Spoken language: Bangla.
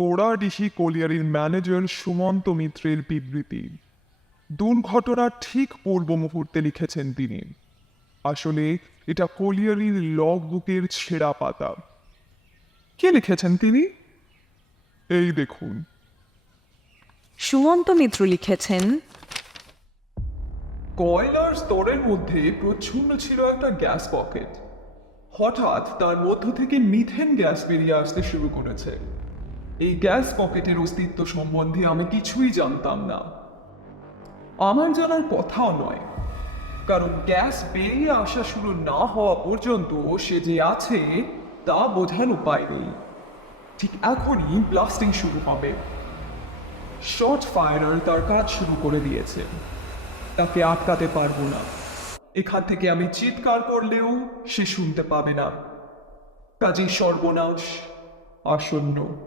পোড়াডিহি কোলিয়ারির ম্যানেজার সুমন্ত মিত্রের বিবৃতি। দুর্ঘটনার ঠিক পূর্ব মুহূর্তে লিখেছেন তিনি। আসলে এটা কোলিয়ারির লগ বুকের ছেঁড়া পাতা। কে লিখেছেন তিনি? এই দেখুন। সুমন্ত মিত্র লিখেছেন, কয়লার স্তরের মধ্যে প্রচ্ছন্ন ছিল একটা গ্যাস পকেট। হঠাৎ তার মধ্য থেকে মিথেন গ্যাস বেরিয়ে আসতে শুরু করেছে। এই গ্যাস পকেটের অস্তিত্ব সম্বন্ধে আমি কিছুই জানতাম না। আমার জানার কথাও নয়, কারণ গ্যাস বেরিয়ে আসা শুরু না হওয়া পর্যন্ত সে যে আছে তা বোঝার উপায় নেই। ঠিক এখনই ব্লাস্টিং শুরু হবে। শর্ট ফায়ারার তার কাজ শুরু করে দিয়েছে। তাকে আটকাতে পারবো না। এখান থেকে আমি চিৎকার করলেও সে শুনতে পাবে না। কাজেই সর্বনাশ আসন্ন।